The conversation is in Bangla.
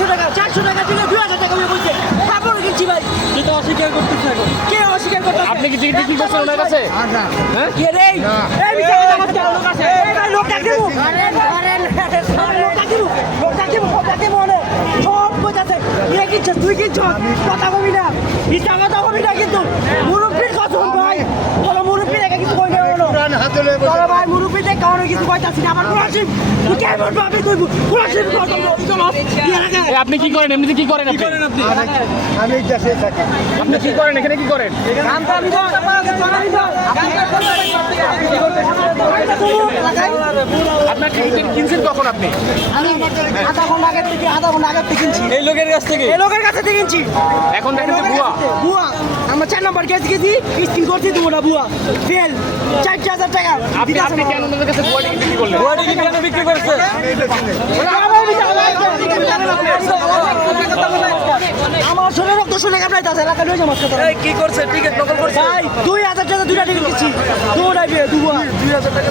500 টাকা 400 টাকা থেকে 2000 টাকা হয়ে বলছে তারপর কিনছি ভাই এটা অস্বীকার করতেছে এখন। কে অস্বীকার করতে আপনি কি টিকিট বিক্রি করছেন ওনার কাছে? হ্যাঁ? কে রে এই বিচার কথা বলতে লোক আছে এই ভাই লোক ডাক দেবো লোক ডাক দেবো অনেক সব বোঝাছে কে কিনছিস তুই কিনছিস কথা কবি না বিচার কথা কবি না কিন্তু মুরব্বীর কসম ভাই বলো মুরব্বীর একা কিছু কই না বলো চলো ভাই মুরব্বী দেখ কারণ কিছু কইতাছি না আমার কুলাশিব তুই কেমন ভাবে তুই কুলাশিব কত চলো এই আপনি কি করেন? এমনিতে কি করেন আপনি? আমি দেশে থাকি। আপনি কি করেন? এখানে কি করেন? আপনার টিকিট কিনছেন কখন আপনি? আধা ঘন্টা আগের থেকে কিনছি এই লোকের কাছ থেকে এই লোকের কাছে থেকে কিনছি এখন দেখেন যে ভুয়া। বুয়া আমরা 4 নম্বর গেছি স্কিন করছি দেবো না বুয়া ফেল 4000 টাকা আপনি আপনি কেন ওনাদের কাছে ভুয়া টিকিট বিক্রি করলেন? বডি কি কেন বিক্রি করছে? আমার শরীরে রক্ত শুনে কাপড়াই আছে এলাকা লয়ে যাবো এই কি করছে? টিকিট নকল করছে? ভাই 2000 টাকা দুইটা টিকিট কিনছি দুটো ডাইবে দুয়া 2000 টাকা